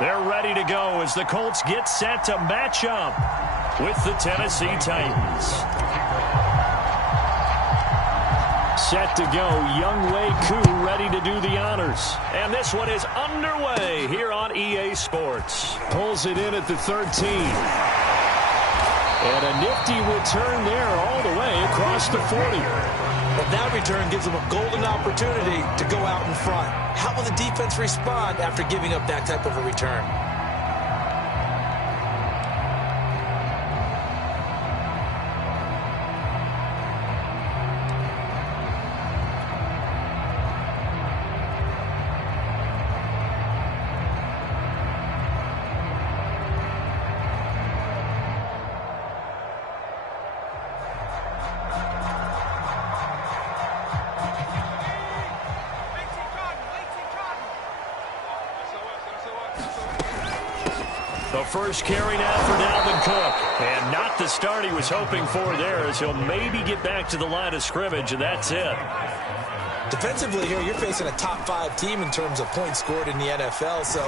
They're ready to go as the Colts get set to match up with the Tennessee Titans. Set to go, Younghoe Koo ready to do the honors. And this one is underway here on EA Sports. Pulls it in at the 13. And a nifty return there all the way across the 40. But that return gives them a golden opportunity to go out in front. How will the defense respond after giving up that type of a return? The first carry now for Dalvin Cook. And not the start he was hoping for there, as he'll maybe get back to the line of scrimmage, and that's it. Defensively here, you're facing a top 5 team in terms of points scored in the NFL. So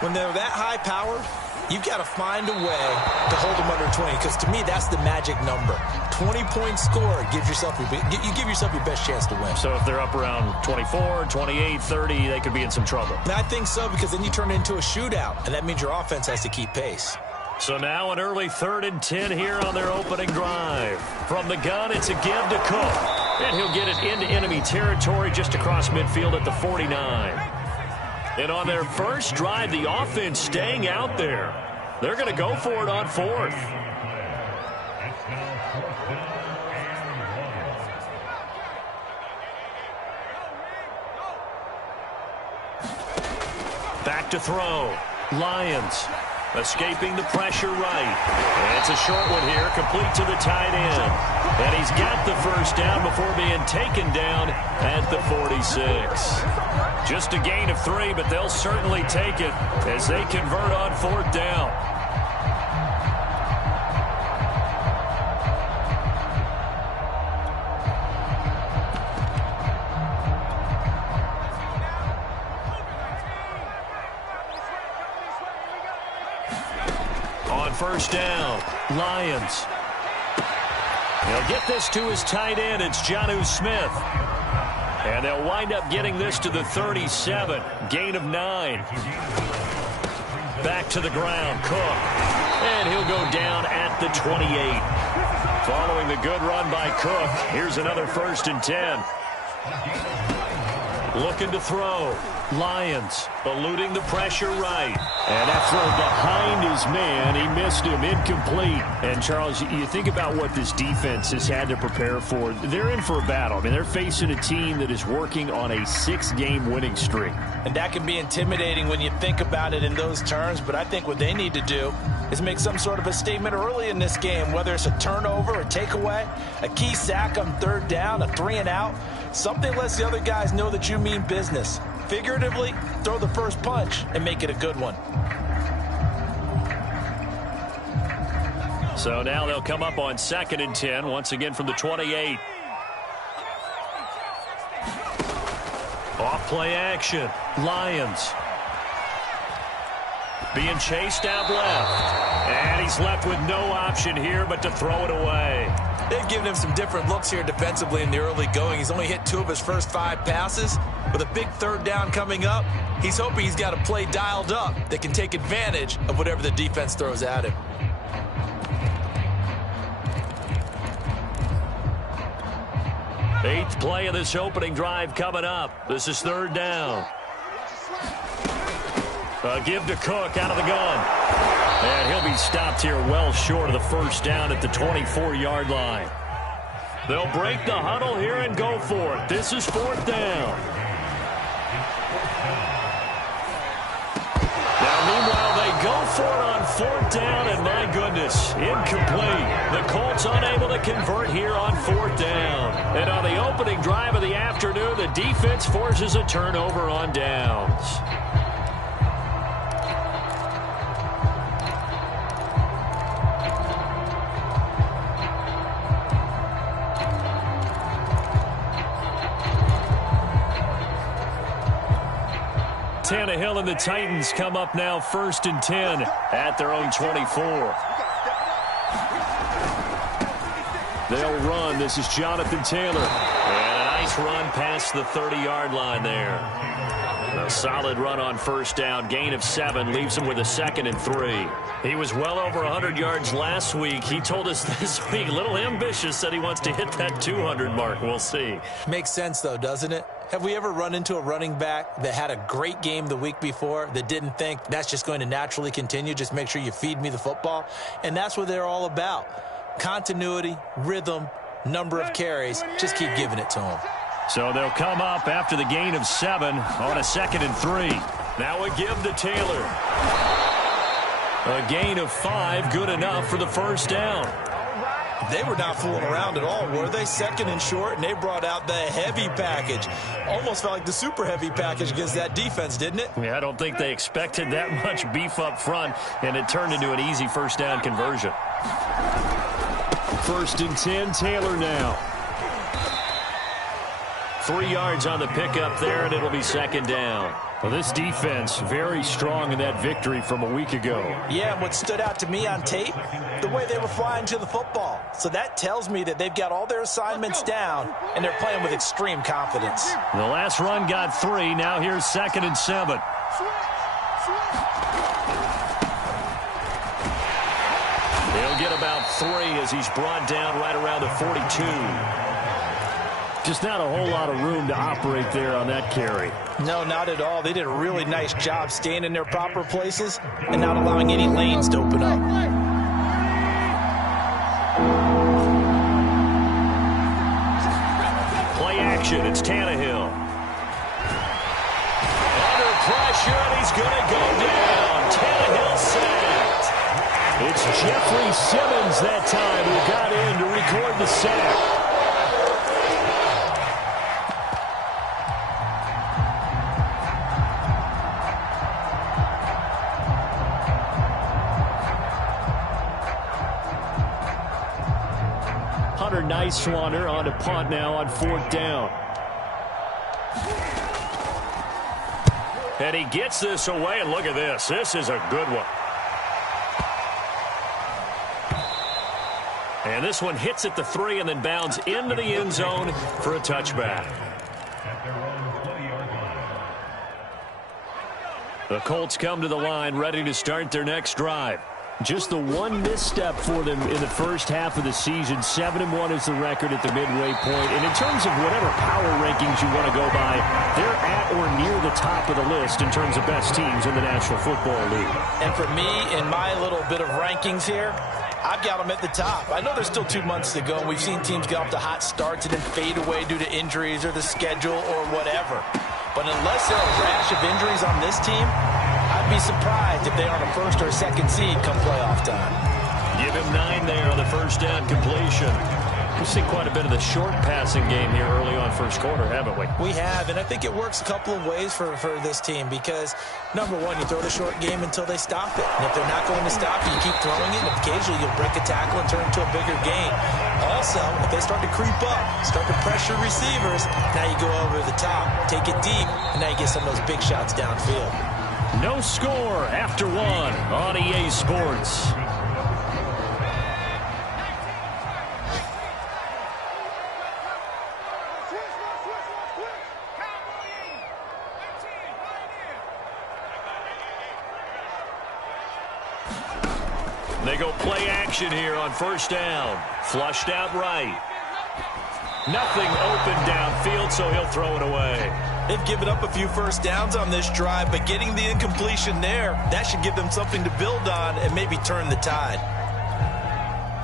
when they're that high powered, you've got to find a way to hold them under 20, because to me, that's the magic number. 20 points scored gives yourself you give yourself your best chance to win. So if they're up around 24, 28, 30, they could be in some trouble. And I think so, because then you turn it into a shootout, and that means your offense has to keep pace. So now an early 3rd and 10 here on their opening drive. From the gun, it's a give to Cook. And he'll get it into enemy territory just across midfield at the 49. And on their first drive, the offense staying out there. They're going to go for it on 4th. Back to throw. Lions escaping the pressure right. And it's a short one here, complete to the tight end. And he's got the first down before being taken down at the 46. Just a gain of 3, but they'll certainly take it as they convert on 4th down. On first down, Lions. He'll get this to his tight end. It's Jonnu Smith. And they'll wind up getting this to the 37. Gain of 9. Back to the ground, Cook. And he'll go down at the 28. Following the good run by Cook, here's another 1st and 10. Looking to throw. Lions eluding the pressure right. And that throw behind his man, he missed him, incomplete. And Charles, you think about what this defense has had to prepare for. They're in for a battle. I mean, they're facing a team that is working on a 6-game winning streak. And that can be intimidating when you think about it in those terms, but I think what they need to do is make some sort of a statement early in this game, whether it's a turnover, a takeaway, a key sack on 3rd down, a 3-and-out. Something lets the other guys know that you mean business. Figuratively, throw the first punch and make it a good one. So now they'll come up on 2nd and 10, once again from the 28. Off play action. Lions. Being chased out left. And he's left with no option here but to throw it away. They've given him some different looks here defensively in the early going. He's only hit 2 of his first 5 passes. With a big 3rd down coming up, he's hoping he's got a play dialed up that can take advantage of whatever the defense throws at him. Eighth play of this opening drive coming up. This is 3rd down. A give to Cook out of the gun. And he'll be stopped here well short of the 1st down at the 24-yard line. They'll break the huddle here and go for it. This is 4th down. Now, meanwhile, they go for it on 4th down, and my goodness, incomplete. The Colts unable to convert here on 4th down. And on the opening drive of the afternoon, the defense forces a turnover on downs. Tannehill and the Titans come up now 1st and 10 at their own 24. They'll run. This is Jonathan Taylor. And a nice run past the 30-yard line there. A solid run on 1st down. Gain of 7 leaves him with a 2nd and 3. He was well over 100 yards last week. He told us this week, a little ambitious, said he wants to hit that 200 mark. We'll see. Makes sense, though, doesn't it? Have we ever run into a running back that had a great game the week before that didn't think that's just going to naturally continue? Just make sure you feed me the football. And that's what they're all about. Continuity, rhythm, number of carries. Just keep giving it to them. So they'll come up after the gain of 7 on a 2nd and 3. Now a give to Taylor. A gain of 5, good enough for the 1st down. They were not fooling around at all, were they? 2nd and short, and they brought out the heavy package. Almost felt like the super heavy package against that defense, didn't it? Yeah, I don't think they expected that much beef up front, and it turned into an easy 1st down conversion. 1st and 10, Taylor now. 3 yards on the pickup there, and it'll be 2nd down. Well, this defense very strong in that victory from a week ago. Yeah, and what stood out to me on tape, the way they were flying to the football. So that tells me that they've got all their assignments down, and they're playing with extreme confidence. The last run got 3. Now here's 2nd and 7. He'll get about 3 as he's brought down right around the 42. Just not a whole lot of room to operate there on that carry. No, not at all. They did a really nice job staying in their proper places and not allowing any lanes to open up. Play action. It's Tannehill. Under pressure, and he's going to go down. Tannehill sacked. It's Jeffrey Simmons that time who got in to record the sack. Nice swanner on a punt now on 4th down. And he gets this away, and look at this. This is a good one. And this one hits at the 3 and then bounds into the end zone for a touchback. The Colts come to the line ready to start their next drive. Just the one misstep for them in the first half of the season. 7-1 is the record at the midway point. And in terms of whatever power rankings you want to go by, they're at or near the top of the list in terms of best teams in the National Football League. And for me, in my little bit of rankings here, I've got them at the top. I know there's still 2 months to go, and we've seen teams get off to hot starts and then fade away due to injuries or the schedule or whatever. But unless there are a rash of injuries on this team, I'd be surprised if they aren't a 1st or 2nd seed come playoff time. Give him 9 there on the 1st down completion. We've seen quite a bit of the short passing game here early on 1st quarter, haven't we? We have, and I think it works a couple of ways for this team because, number one, you throw the short game until they stop it. And if they're not going to stop it, you keep throwing it, and occasionally you'll break a tackle and turn it into a bigger gain. Also, if they start to creep up, start to pressure receivers, now you go over the top, take it deep, and now you get some of those big shots downfield. No score after 1 on EA Sports. They go play action here on 1st down. Flushed out right. Nothing open downfield, so he'll throw it away. They've given up a few 1st downs on this drive, but getting the incompletion there, that should give them something to build on and maybe turn the tide.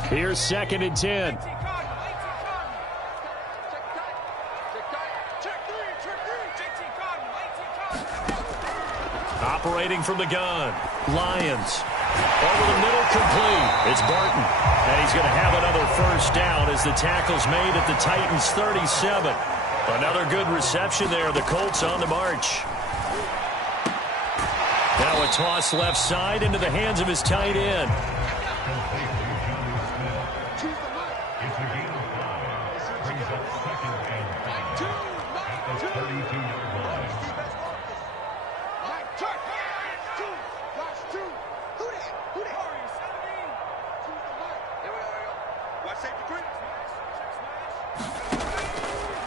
Here's 2nd and 10. Operating from the gun. Lions. Over the middle, complete. It's Barton. And he's going to have another 1st down as the tackle's made at the Titans' 37. Another good reception there. The Colts on the march. Now a toss left side into the hands of his tight end.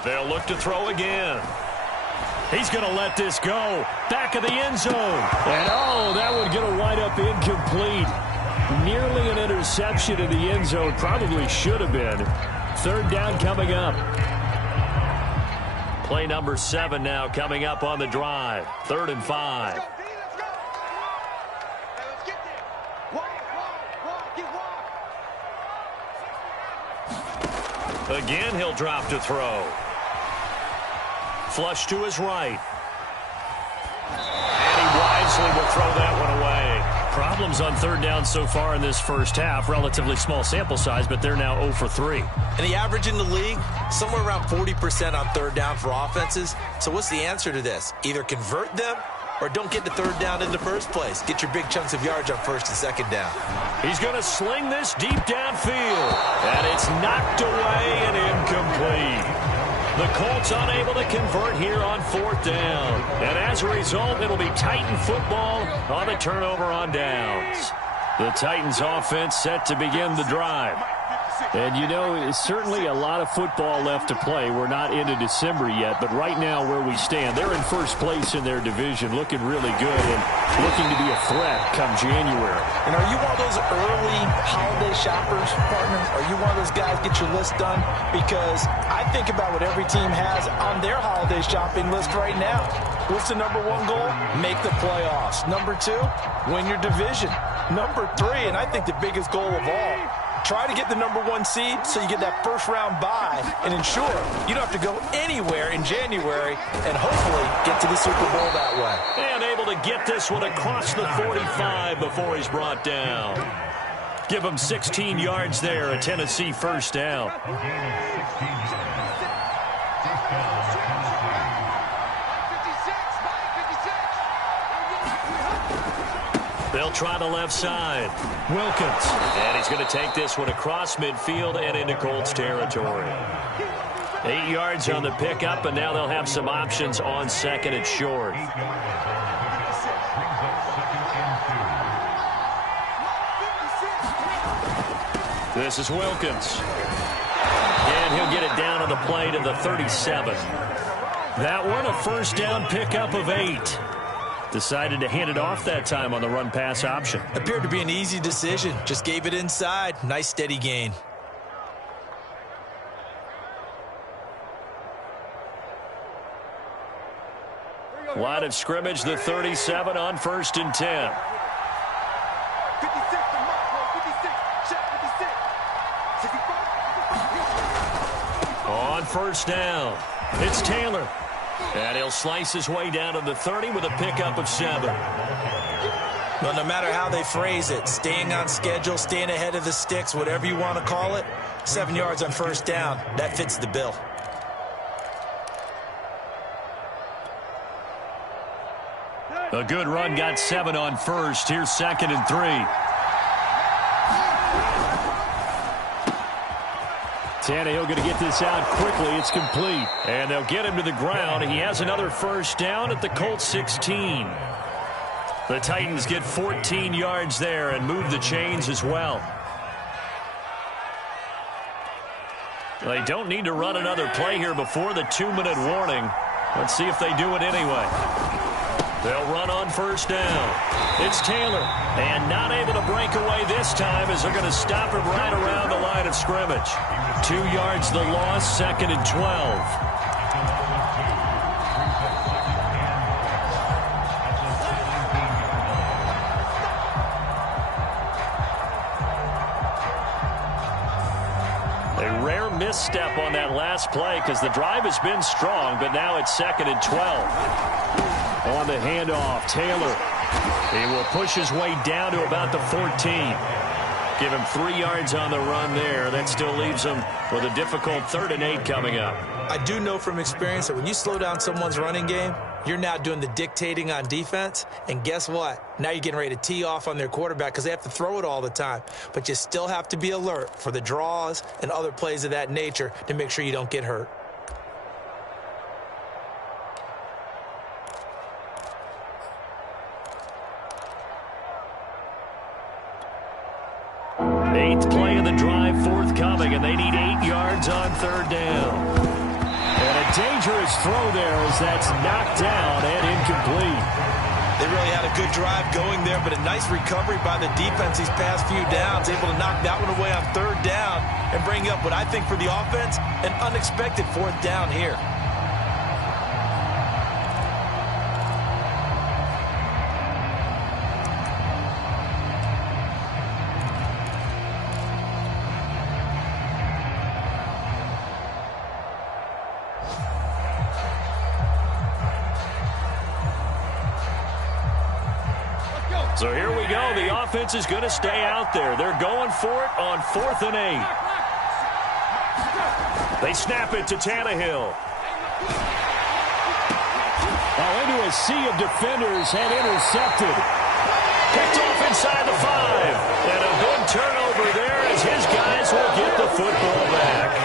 They'll look to throw again. He's going to let this go. Back of the end zone. And, oh, that would get a wind-up incomplete. Nearly an interception in the end zone. Probably should have been. Third down coming up. Play number 7 now coming up on the drive. 3rd and 5. Again, he'll drop to throw. Flush to his right. And he wisely will throw that one away. Problems on 3rd down so far in this first half. Relatively small sample size, but they're now 0 for 3. And the average in the league, somewhere around 40% on 3rd down for offenses. So what's the answer to this? Either convert them or don't get the 3rd down in the first place. Get your big chunks of yards on 1st and 2nd down. He's going to sling this deep downfield. And it's knocked away and incomplete. The Colts unable to convert here on 4th down. And as a result, it'll be Titan football on the turnover on downs. The Titans offense set to begin the drive. And, you know, it's certainly a lot of football left to play. We're not into December yet, but right now where we stand, they're in first place in their division, looking really good and looking to be a threat come January. And are you one of those early holiday shoppers, partner? Are you one of those guys get your list done? Because I think about what every team has on their holiday shopping list right now. What's the number 1 goal? Make the playoffs. Number 2, win your division. Number 3, and I think the biggest goal of all, try to get the number 1 seed so you get that first-round bye and ensure you don't have to go anywhere in January and hopefully get to the Super Bowl that way. And able to get this one across the 45 before he's brought down. Give him 16 yards there, a Tennessee first down. They'll try the left side. Wilkins. And he's going to take this one across midfield and into Colts territory. 8 yards on the pickup, and now they'll have some options on 2nd and short. This is Wilkins. And he'll get it down on the play to the 37. That one, a first down pickup of 8. Decided to hand it off that time on the run-pass option. Appeared to be an easy decision. Just gave it inside. Nice steady gain. Line of scrimmage, the 37 on 1st and 10. On 1st down, it's Taylor. And he'll slice his way down to the 30 with a pickup of 7. Well, no matter how they phrase it, staying on schedule, staying ahead of the sticks, whatever you want to call it, 7 yards on 1st down, that fits the bill. A good run, got 7 on 1st. Here's 2nd and 3. Tannehill going to get this out quickly. It's complete. And they'll get him to the ground. He has another first down at the Colts 16. The Titans get 14 yards there and move the chains as well. They don't need to run another play here before the 2-minute warning. Let's see if they do it anyway. They'll run on 1st down. It's Taylor. And not able to break away this time as they're going to stop him right around the line of scrimmage. 2 yards the loss, 2nd and 12. A rare misstep on that last play because the drive has been strong, but now it's 2nd and 12. On the handoff, Taylor. He will push his way down to about the 14. Give him 3 yards on the run there. That still leaves him with a difficult 3rd and 8 coming up. I do know from experience that when you slow down someone's running game, you're now doing the dictating on defense. And guess what? Now you're getting ready to tee off on their quarterback because they have to throw it all the time. But you still have to be alert for the draws and other plays of that nature to make sure you don't get hurt. Eighth play of the drive forthcoming, and they need 8 yards on 3rd down. And a dangerous throw there as that's knocked down and incomplete. They really had a good drive going there, but a nice recovery by the defense these past few downs, able to knock that one away on third down and bring up what I think for the offense, an unexpected fourth down here. So here we go. The offense is going to stay out there. They're going for it on 4th and 8. They snap it to Tannehill. Oh, into a sea of defenders and intercepted. Picked off inside the 5. And a big turnover there as his guys will get the football back.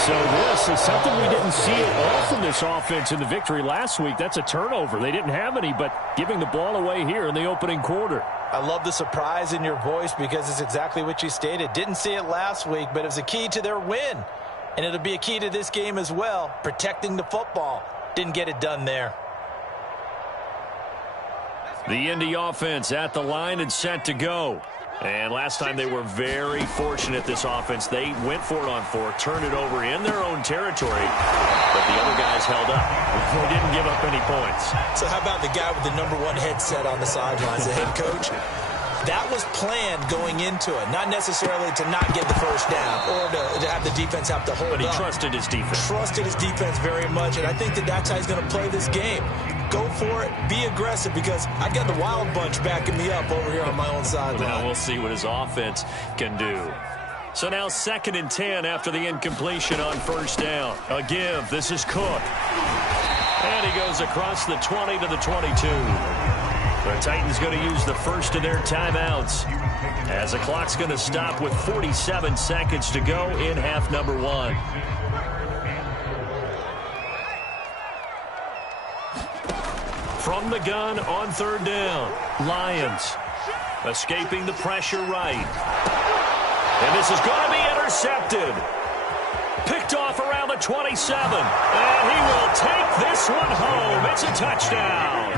So this is something we didn't see at all from this offense in the victory last week. That's a turnover. They didn't have any, but giving the ball away here in the opening quarter. I love the surprise in your voice because it's exactly what you stated. Didn't see it last week, but it was a key to their win. And it'll be a key to this game as well, protecting the football. Didn't get it done there. The Indy offense at the line and set to go. And last time they were very fortunate, this offense. They went for it on 4, turned it over in their own territory, but the other guys held up. They didn't give up any points. So how about the guy with the #1 headset on the sidelines, the head coach? That was planned going into it, not necessarily to not get the first down or to have the defense have to hold up. But he trusted his defense. Trusted his defense very much, and I think that's how he's going to play this game. Go for it, be aggressive, because I've got the wild bunch backing me up over here on my own sideline. Now we'll see what his offense can do. So now 2nd and 10 after the incompletion on 1st down. A give. This is Cook. And he goes across the 20 to the 22. The Titans going to use the first of their timeouts as the clock's going to stop with 47 seconds to go in half number 1. From the gun on 3rd down, Lions escaping the pressure right. And this is going to be intercepted. Picked off around the 27. And he will take this one home. It's a touchdown.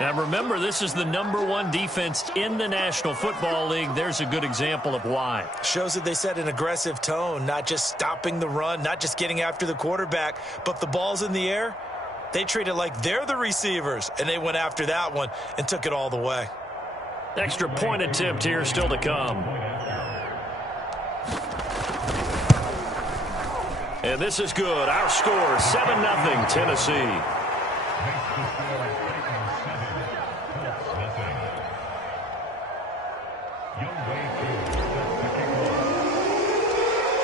Now remember, this is the #1 defense in the National Football League. There's a good example of why. Shows that they set an aggressive tone, not just stopping the run, not just getting after the quarterback, but the ball's in the air. They treat it like they're the receivers, and they went after that one and took it all the way. Extra point attempt here still to come. And this is good. Our score, 7-0 Tennessee.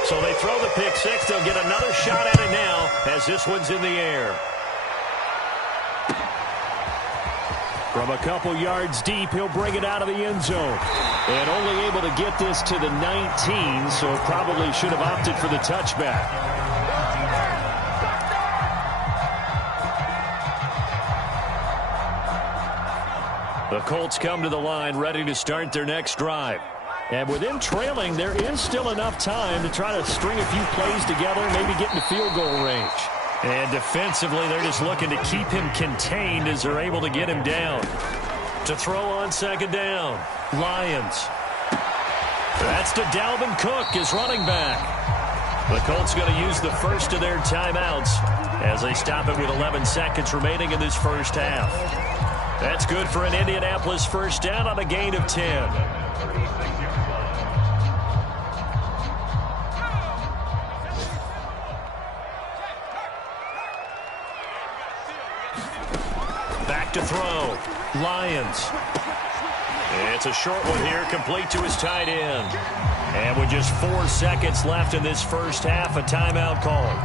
So they throw the pick 6. They'll get another shot at it now as this one's in the air. From a couple yards deep, he'll bring it out of the end zone. And only able to get this to the 19, so probably should have opted for the touchback. The Colts come to the line ready to start their next drive. And with them trailing, there is still enough time to try to string a few plays together, maybe get into field goal range. And defensively, they're just looking to keep him contained as they're able to get him down. To throw on 2nd down, Lions. That's to Dalvin Cook, his running back. The Colts going to use the first of their timeouts as they stop it with 11 seconds remaining in this first half. That's good for an Indianapolis first down on a gain of 10. To throw, Lions. It's a short one here, complete to his tight end. And with just 4 seconds left in this first half, a timeout called.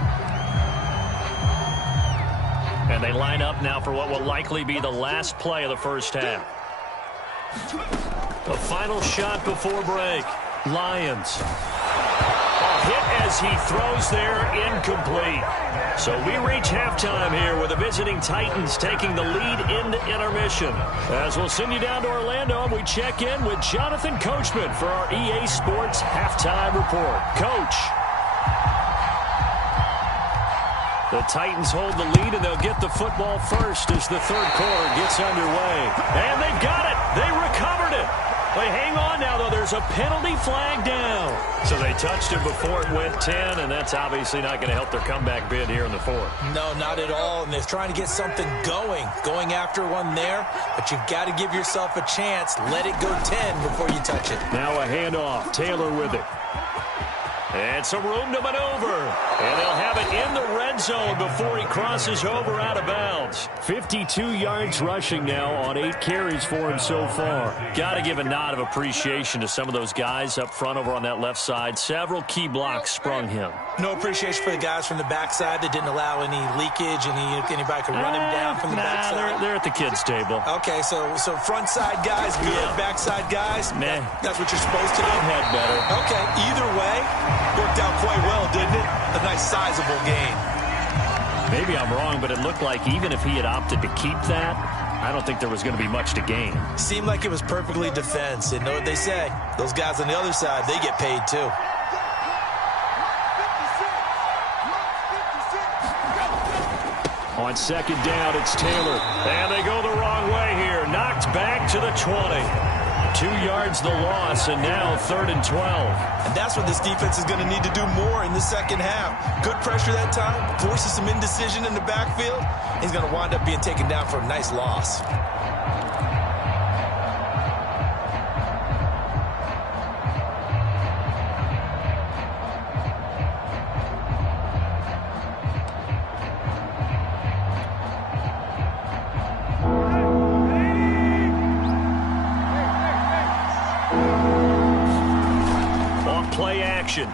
And they line up now for what will likely be the last play of the first half. The final shot before break, Lions. A hit as he throws there, incomplete. So we reach halftime here with the visiting Titans taking the lead into intermission. As we'll send you down to Orlando, and we check in with Jonathan Coachman for our EA Sports Halftime Report. Coach. The Titans hold the lead, and they'll get the football first as the third quarter gets underway. And they've got it. They recovered it. They hang on now, though. There's a penalty flag down. So they touched it before it went 10, and that's obviously not going to help their comeback bid here in the fourth. No, not at all. And they're trying to get something going after one there. But you've got to give yourself a chance. Let it go 10 before you touch it. Now a handoff. Taylor with it. And some room to maneuver. And they'll have it in the red zone before he crosses over out of bounds. 52 yards rushing now on 8 carries for him so far. Got to give a nod of appreciation to some of those guys up front over on that left side. Several key blocks sprung him. No appreciation for the guys from the backside that didn't allow any leakage, anybody could run him down from the backside. They're at the kids' table. Okay, so front side guys, good. Backside guys, nah. That's what you're supposed to do. Had better. Okay, either way, worked out quite well, didn't it? A nice sizable gain. Maybe I'm wrong, but it looked like even if he had opted to keep that, I don't think there was going to be much to gain. Seemed like it was perfectly defense. And know what they say? Those guys on the other side, they get paid too. On second down, it's Taylor. And they go the wrong way here. Knocked back to the 20. 2 yards the loss, and now 3rd and 12. And that's what this defense is going to need to do more in the second half. Good pressure that time, forces some indecision in the backfield. He's going to wind up being taken down for a nice loss.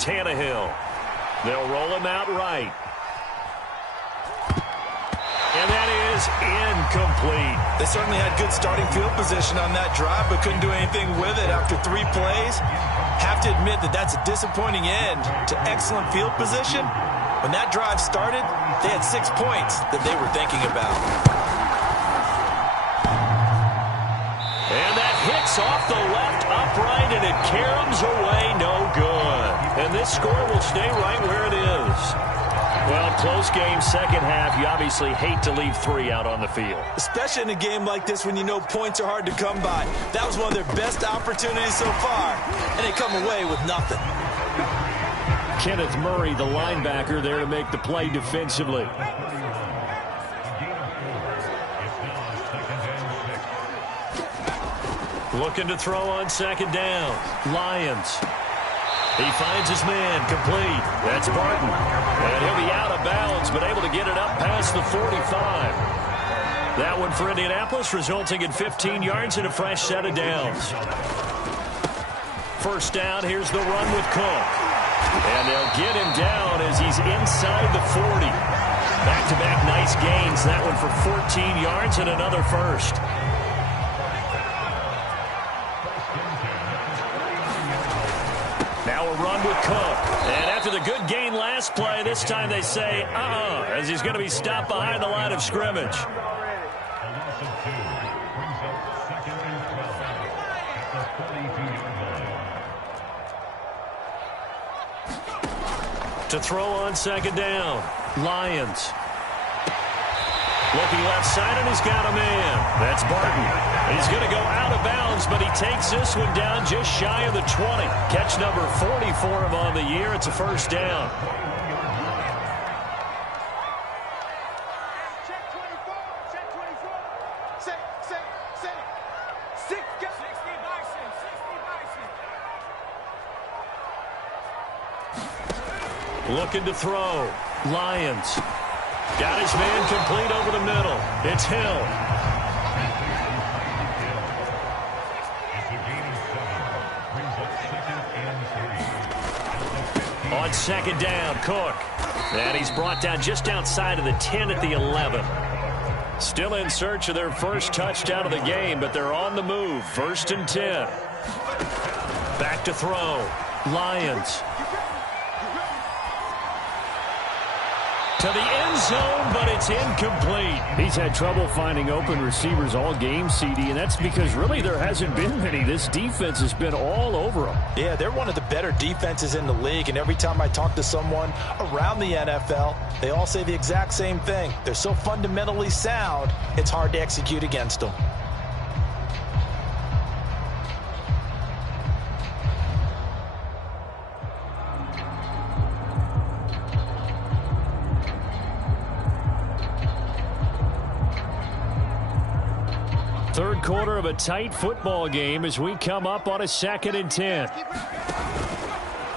Tannehill. They'll roll him out right. And that is incomplete. They certainly had good starting field position on that drive, but couldn't do anything with it after 3 plays. Have to admit that that's a disappointing end to excellent field position. When that drive started, they had 6 points that they were thinking about. And that hits off the left upright, and it caroms away, no good. And this score will stay right where it is. Well, close game, second half. You obviously hate to leave 3 out on the field. Especially in a game like this when you know points are hard to come by. That was one of their best opportunities so far, and they come away with nothing. Kenneth Murray, the linebacker, there to make the play defensively. Looking to throw on second down. Lions. He finds his man, complete. That's Barton. And he'll be out of bounds, but able to get it up past the 45. That one for Indianapolis, resulting in 15 yards and a fresh set of downs. First down, here's the run with Cook. And they'll get him down as he's inside the 40. Back-to-back nice gains. That one for 14 yards and another first. Now a run with Cook. And after the good gain last play, this time they say, as he's going to be stopped behind the line of scrimmage. To throw on second down. Lions. Looking left side, and he's got a man. That's Barton. He's going to go out of bounds, but he takes this one down just shy of the 20. Catch number 40 for him on the year. It's a first down. Looking to throw. Lions. Got his man complete over the middle. It's Hill. On second down, Cook. And he's brought down just outside of the 10 at the 11. Still in search of their first touchdown of the game, but they're on the move. 1st and 10. Back to throw. Lions. to the end zone, but it's incomplete. He's had trouble finding open receivers all game, CD, and that's because really there hasn't been many. This defense has been all over them. Yeah, they're one of the better defenses in the league, and every time I talk to someone around the NFL, they all say the exact same thing. They're so fundamentally sound, it's hard to execute against them. Third quarter of a tight football game as we come up on a 2nd and 10.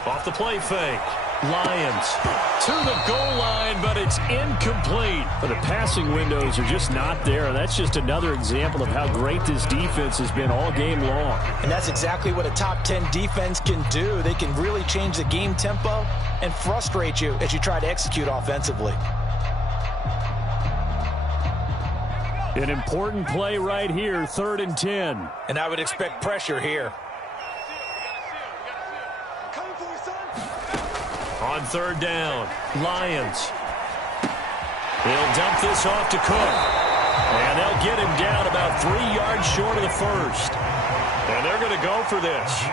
Off the play fake. Lions to the goal line, but it's incomplete. But the passing windows are just not there. That's just another example of how great this defense has been all game long. And that's exactly what a top 10 defense can do. They can really change the game tempo and frustrate you as you try to execute offensively. An important play right here, 3rd and 10. And I would expect pressure here. On 3rd down, Lions. He'll dump this off to Cook. And they'll get him down about 3 yards short of the first. And they're going to go for this.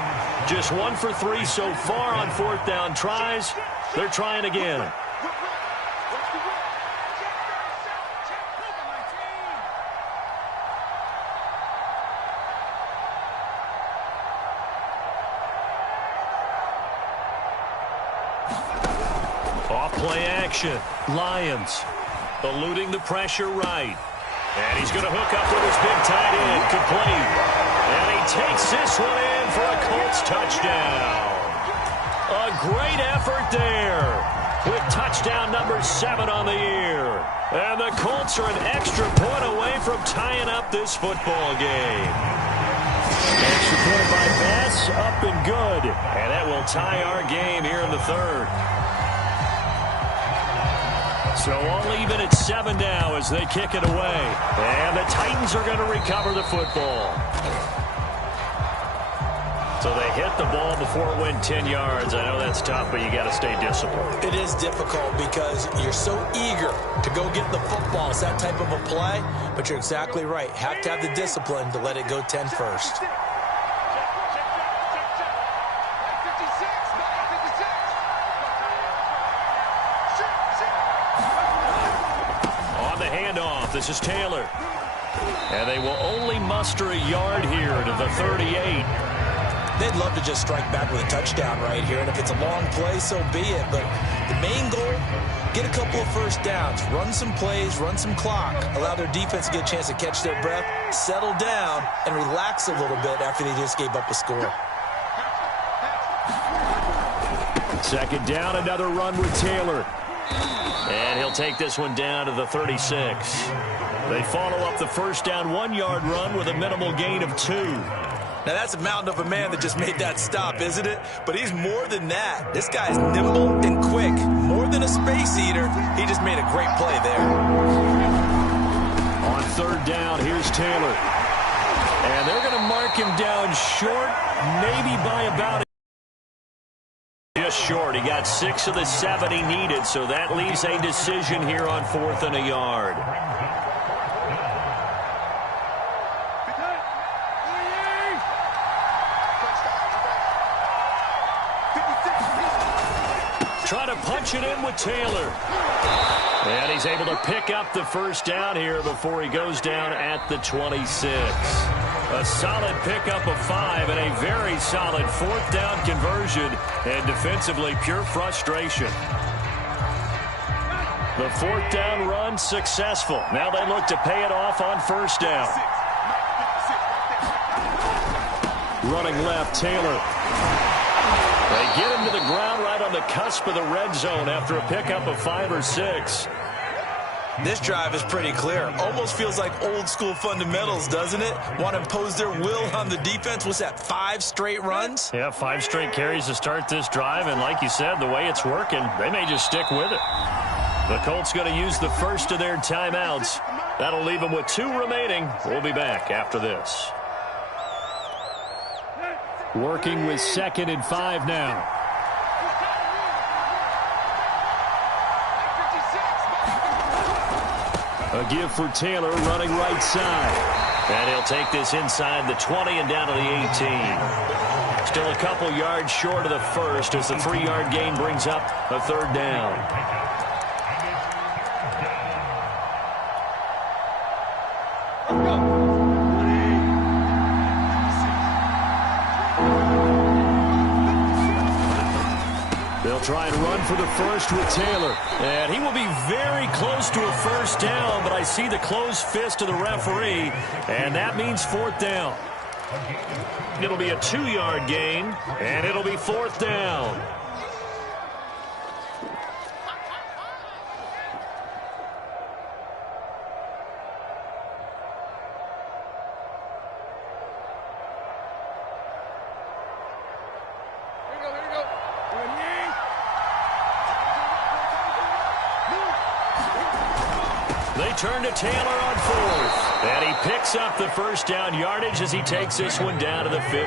Just 1 for 3 so far on 4th down tries. They're trying again. Off-play action. Lions eluding the pressure right. And he's going to hook up with his big tight end. Complete. And he takes this one in for a Colts touchdown. A great effort there with touchdown number 7 on the year. And the Colts are an extra point away from tying up this football game. Extra point by Bass, up and good. And that will tie our game here in the 3rd. So all even at 7 now as they kick it away. And the Titans are going to recover the football. So they hit the ball before it went 10 yards. I know that's tough, but you got to stay disciplined. It is difficult because you're so eager to go get the football. It's that type of a play, but you're exactly right. Have to have the discipline to let it go 10 first. This is Taylor. And they will only muster a yard here to the 38. They'd love to just strike back with a touchdown right here. And if it's a long play, so be it. But the main goal, get a couple of first downs, run some plays, run some clock, allow their defense to get a chance to catch their breath, settle down, and relax a little bit after they just gave up a score. 2nd down, another run with Taylor. And he'll take this one down to the 36. They follow up the first down 1-yard run with a minimal gain of 2. Now that's a mountain of a man that just made that stop, isn't it? But he's more than that. This guy's nimble and quick. More than a space eater. He just made a great play there. On 3rd down, here's Taylor. And they're going to mark him down short, maybe by about just short. He got 6 of the 7 he needed, so that leaves a decision here on 4th and a yard. Try to punch it in with Taylor. And he's able to pick up the first down here before he goes down at the 26. A solid pickup of 5 and a very solid 4th down conversion, and defensively pure frustration. The 4th down run successful. Now they look to pay it off on 1st down. Running left, Taylor. They get him to the ground right on the cusp of the red zone after a pickup of 5 or 6. This drive is pretty clear. Almost feels like old school fundamentals, doesn't it? Want to impose their will on the defense. What's that, 5 straight runs? Yeah, 5 straight carries to start this drive. And like you said, the way it's working, they may just stick with it. The Colts going to use the first of their timeouts. That'll leave them with 2 remaining. We'll be back after this. Working with 2nd and 5 now. A give for Taylor running right side. And he'll take this inside the 20 and down to the 18. Still a couple yards short of the first as the 3-yard gain brings up a third down. They'll try and run for the first with Taylor. And he will be very close to a first down, but I see the closed fist of the referee, and that means fourth down. It'll be a 2-yard gain, and it'll be fourth down. They turn to Taylor on fourth. And he picks up the first down yardage as he takes this one down to the 15.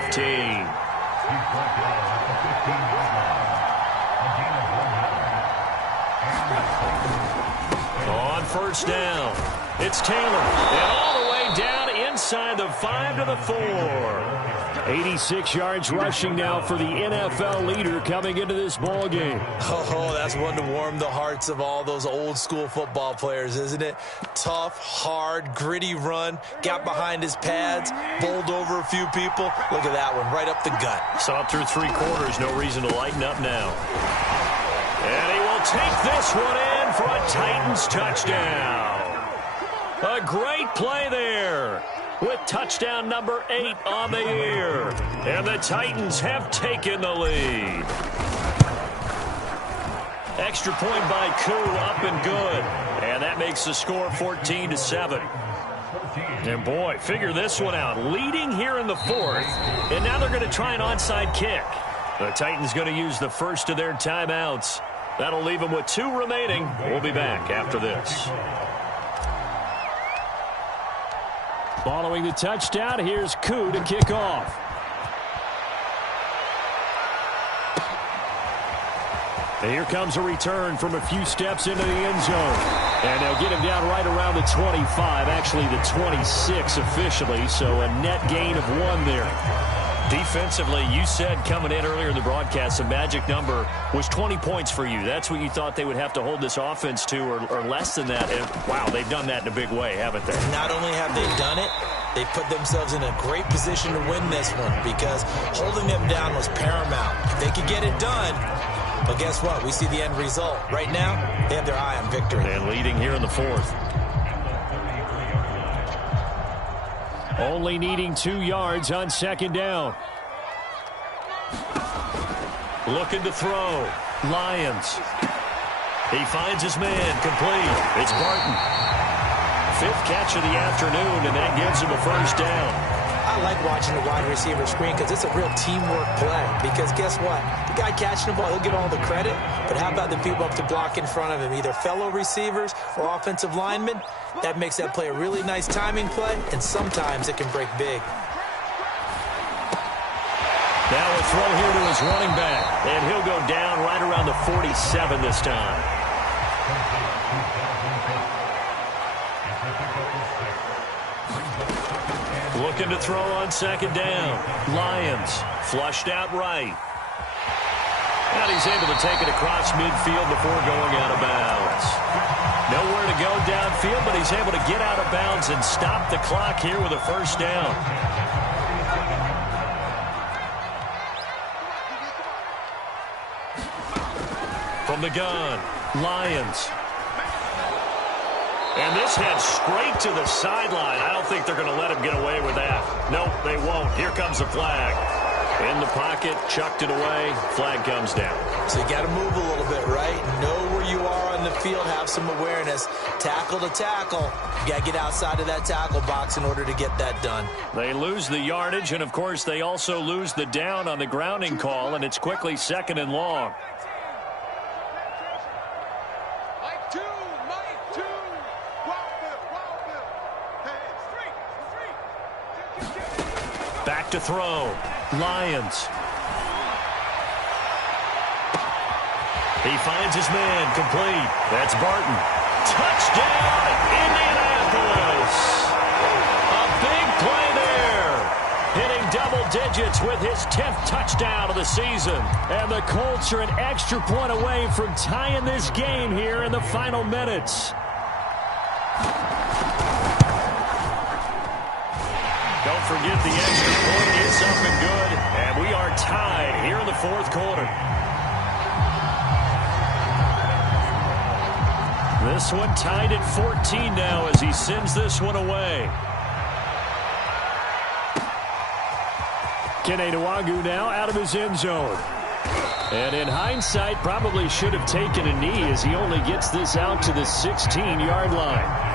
On first down, it's Taylor. And all the way down inside the 5 to the 4. 86 yards rushing now for the NFL leader coming into this ball game. Oh, that's one to warm the hearts of all those old school football players, isn't it? Tough, hard, gritty run, got behind his pads, bowled over a few people. Look at that one, right up the gut. Saw it through 3 quarters, no reason to lighten up now. And he will take this one in for a Titans touchdown. A great play there, with touchdown number 8 on the year. And the Titans have taken the lead. Extra point by Koo, up and good. And that makes the score 14-7. And boy, figure this one out. Leading here in the 4th, and now they're going to try an onside kick. The Titans going to use the first of their timeouts. That'll leave them with 2 remaining. We'll be back after this. Following the touchdown, here's Koo to kick off. And here comes a return from a few steps into the end zone. And they'll get him down right around the 25, actually the 26 officially, so a net gain of 1 there. Defensively, you said coming in earlier in the broadcast, the magic number was 20 points for you. That's what you thought they would have to hold this offense to, or less than that. And, wow, they've done that in a big way, haven't they? Not only have they done it, they put themselves in a great position to win this one because holding them down was paramount. They could get it done, but guess what? We see the end result. Right now, they have their eye on victory. And leading here in the 4th. Only needing 2 yards on second down. Looking to throw. Lions. He finds his man. Complete. It's Barton. 5th catch of the afternoon, and that gives him a first down. I like watching the wide receiver screen because it's a real teamwork play. Because guess what? The guy catching the ball, he'll get all the credit. But how about the people up to block in front of him, either fellow receivers or offensive linemen? That makes that play a really nice timing play, and sometimes it can break big. Now a throw here to his running back, and he'll go down right around the 47 this time. Looking to throw on second down. Lions flushed out right. And he's able to take it across midfield before going out of bounds. Nowhere to go downfield, but he's able to get out of bounds and stop the clock here with a first down. From the gun, Lions. And this heads straight to the sideline. I don't think they're going to let him get away with that. Nope, they won't. Here comes the flag. In the pocket, chucked it away. Flag comes down. So you got to move a little bit, right? Know where you are on the field. Have some awareness. Tackle to tackle. You got to get outside of that tackle box in order to get that done. They lose the yardage, and, of course, they also lose the down on the grounding call, and it's quickly 2nd and long. Back to throw. Lions. He finds his man. Complete. That's Barton. Touchdown, Indianapolis. A big play there. Hitting double digits with his 10th touchdown of the season. And the Colts are an extra point away from tying this game here in the final minutes. Don't forget the extra point is something good. And we are tied here in the fourth quarter. This one tied at 14 now as he sends this one away. Kene Nwangwu now out of his end zone. And in hindsight, probably should have taken a knee as he only gets this out to the 16-yard line.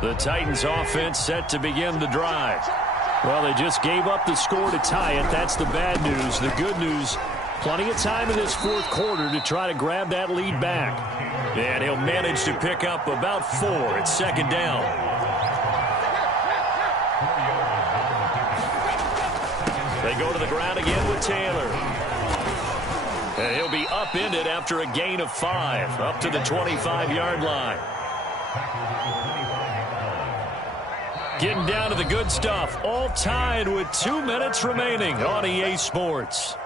The Titans offense set to begin the drive. Well, they just gave up the score to tie it. That's the bad news. The good news, plenty of time in this fourth quarter to try to grab that lead back. And he'll manage to pick up about 4 at second down. They go to the ground again with Taylor. And he'll be upended after a gain of 5, up to the 25-yard line. Getting down to the good stuff, all tied with 2 minutes remaining on EA Sports.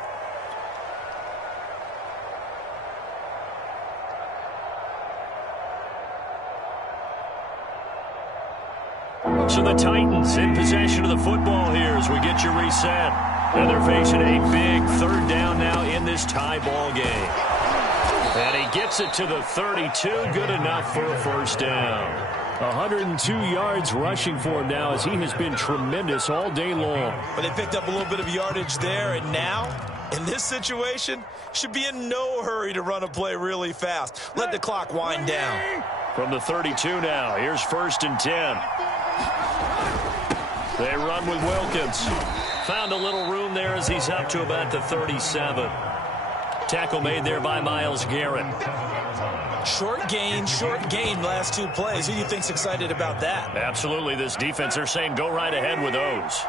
So the Titans in possession of the football here as we get you reset. And they're facing a big third down now in this tie ball game. And he gets it to the 32, good enough for a first down. 102 yards rushing for him now as he has been tremendous all day long. But they picked up a little bit of yardage there, and now, in this situation, should be in no hurry to run a play really fast. Let the clock wind down. From the 32 now, here's 1st and 10. They run with Wilkins. Found a little room there as he's up to about the 37. Tackle made there by Myles Garrett. Short gain last 2 plays. Who do you think's excited about that? Absolutely. This defense, they're saying go right ahead with those.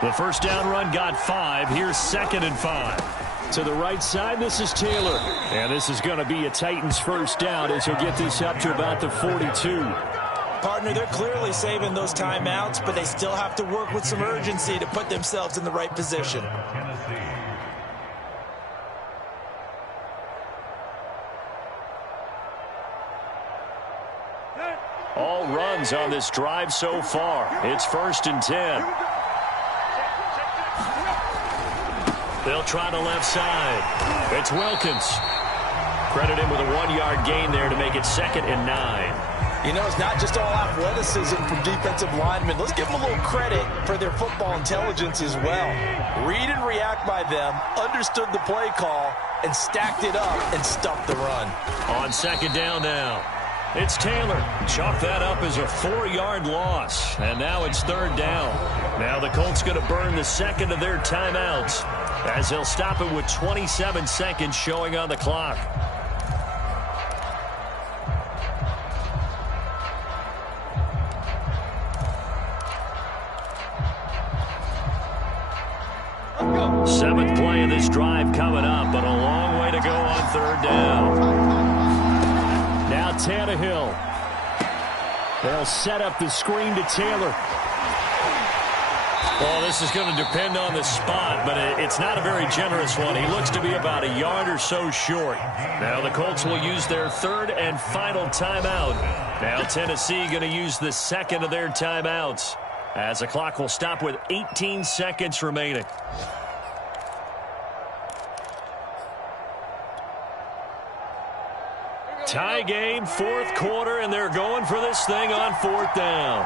The first down run got 5. Here's 2nd and 5. To the right side, this is Taylor. And this is going to be a Titans first down as he'll get this up to about the 42. Partner, they're clearly saving those timeouts, but they still have to work with some urgency to put themselves in the right position. All runs on this drive so far. It's 1st and 10. They'll try the left side. It's Wilkins. Credit him with a 1-yard gain there to make it 2nd and 9. You know, it's not just all athleticism from defensive linemen. Let's give them a little credit for their football intelligence as well. Read and react by them, understood the play call, and stacked it up and stuffed the run. On 2nd down now. It's Taylor. Chalk that up as a 4-yard loss. And now it's 3rd down. Now the Colts going to burn the 2nd of their timeouts as they'll stop it with 27 seconds showing on the clock. Seventh play of this drive coming up, but a long way to go on 3rd down. Now Tannehill. They'll set up the screen to Taylor. Well, this is going to depend on the spot, but it's not a very generous one. He looks to be about a yard or so short. Now the Colts will use their 3rd and final timeout. Now Tennessee going to use the 2nd of their timeouts as the clock will stop with 18 seconds remaining. Tie game, 4th quarter, and they're going for this thing on 4th down.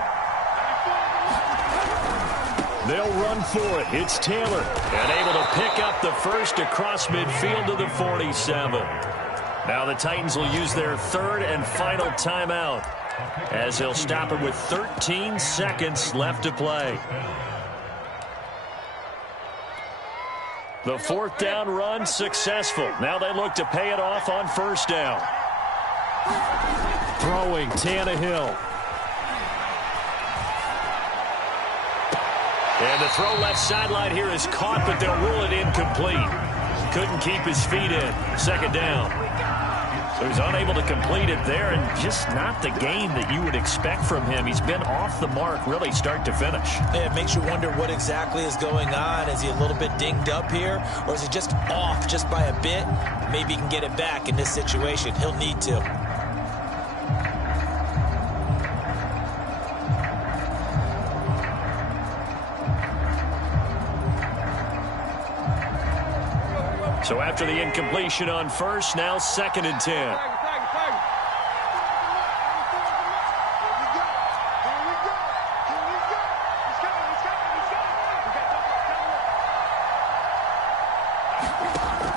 They'll run for it. It's Taylor. And able to pick up the first across midfield to the 47. Now the Titans will use their 3rd and final timeout as they'll stop it with 13 seconds left to play. The 4th down run successful. Now they look to pay it off on 1st down. Throwing, Tannehill. And the throw left sideline here is caught, but they'll rule it incomplete. Couldn't keep his feet in. Second down. So he's unable to complete it there, and just not the game that you would expect from him. He's been off the mark really start to finish. Yeah, it makes you wonder what exactly is going on. Is he a little bit dinged up here, or is he just off just by a bit? Maybe he can get it back in this situation. He'll need to. So after the incompletion on first, now 2nd and 10.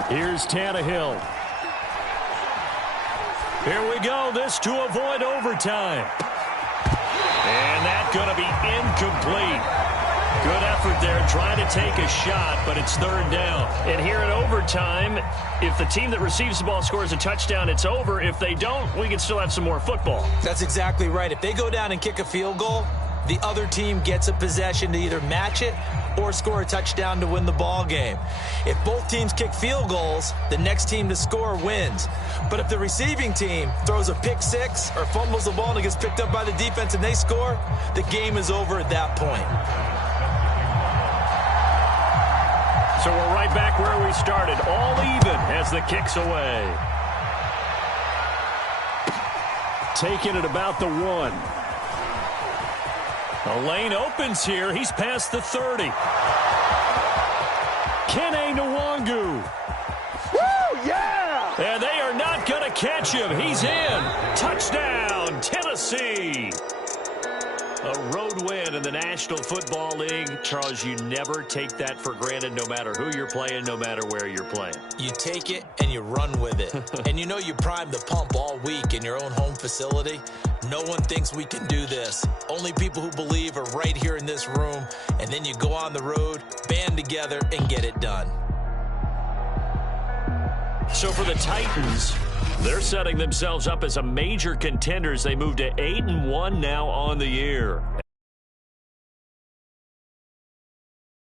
Here's Tannehill. Here we go. This to avoid overtime. And that's going to be incomplete. Good effort there trying to take a shot, but it's 3rd down. And here in overtime, if the team that receives the ball scores a touchdown, it's over. If they don't, we can still have some more football. That's exactly right. If they go down and kick a field goal, the other team gets a possession to either match it or score a touchdown to win the ball game. If both teams kick field goals, the next team to score wins. But if the receiving team throws a pick six or fumbles the ball and it gets picked up by the defense and they score, the game is over at that point. So we're right back where we started, all even as the kick's away. Taking it about the 1. A lane opens here. He's past the 30. Kene Nwangu. Woo, yeah! And they are not going to catch him. He's in. Touchdown, Tennessee. A road win in the National Football League. Charles, you never take that for granted no matter who you're playing, no matter where you're playing. You take it and you run with it. And you know you primed the pump all week in your own home facility. No one thinks we can do this. Only people who believe are right here in this room. And then you go on the road, band together, and get it done. So for the Titans, they're setting themselves up as a major contender as they move to 8-1 now on the year.